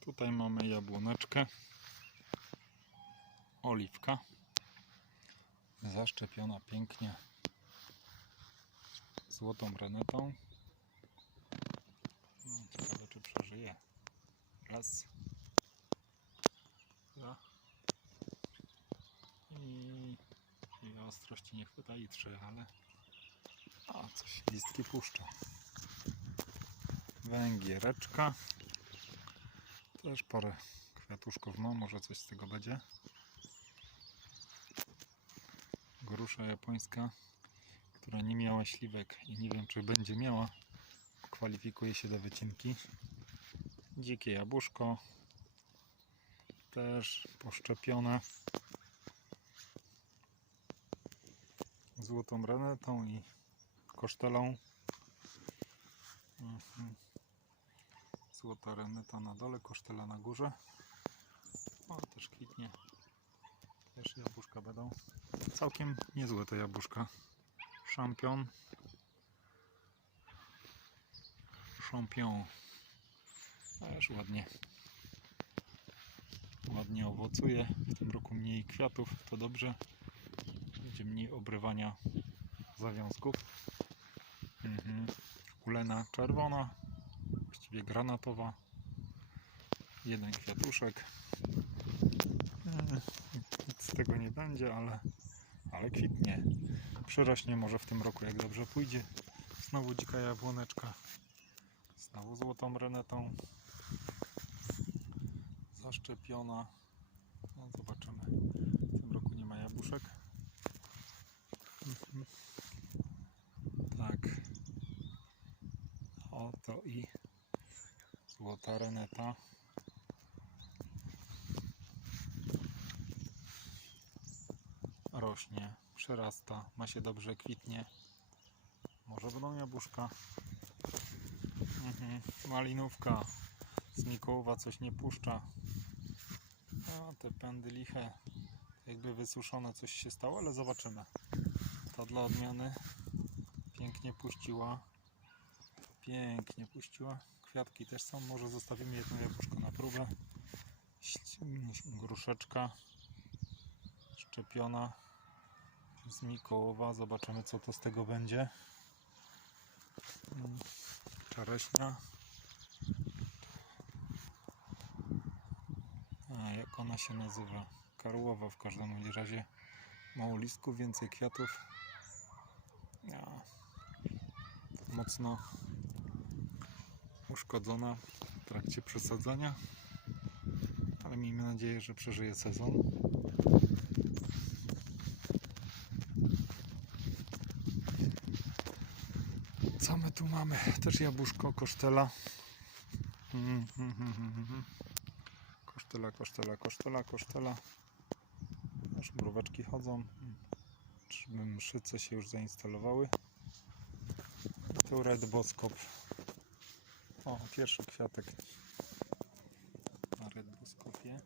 Tutaj mamy jabłoneczkę. Oliwka. Zaszczepiona pięknie złotą renetą. No, ciekawe czy przeżyje. Raz. Dwa. I, I ostrości nie chwyta i trzy, ale a coś listki puszcza. Węgiereczka. Też parę kwiatuszków ma, może coś z tego będzie. Grusza japońska, która nie miała śliwek i nie wiem czy będzie miała, kwalifikuje się do wycinki. Dzikie jabłuszko, też poszczepione złotą renetą i kosztelą. Mhm. Złota reneta na dole, kosztela na górze. O, też kwitnie. Też jabłuszka będą. Całkiem niezłe te jabłuszka. Szampion. Szampion. Też ładnie. Ładnie owocuje. W tym roku mniej kwiatów, to dobrze. Będzie mniej obrywania zawiązków. Mhm. Ulena czerwona, właściwie granatowa. Jeden kwiatuszek. E, Nic z tego nie będzie, ale, ale kwitnie. Przyrośnie może w tym roku, jak dobrze pójdzie. Znowu dzika jabłoneczka. Znowu złotą renetą. Zaszczepiona. No, zobaczymy. W tym roku nie ma jabłuszek. Mhm. Tak. Oto i złota reneta. Rośnie, przyrasta, ma się dobrze, kwitnie. Może będą jabłuszka. Mhm. Malinówka z Mikołowa coś nie puszcza. A te pędy liche, jakby wysuszone coś się stało, ale zobaczymy. Ta dla odmiany pięknie puściła. Pięknie puściła. Kwiatki też są. Może zostawimy jedno jabłuszko na próbę. Gruszeczka szczepiona z Mikołowa. Zobaczymy co to z tego będzie. Mm, Czereśnia. A jak ona się nazywa? Karłowa w każdym razie. Mało listków, więcej kwiatów. Ja. Mocno uszkodzona w trakcie przesadzania, ale miejmy nadzieję, że przeżyje sezon. Co my tu mamy? Też jabłuszko, kosztela. Mhm, mhm, mhm. Kosztela, kosztela, kosztela, kosztela. Aż mróweczki chodzą. Czy mszyce się już zainstalowały? Tu Red Boskop. O, pierwszy kwiatek na Red Boskopie.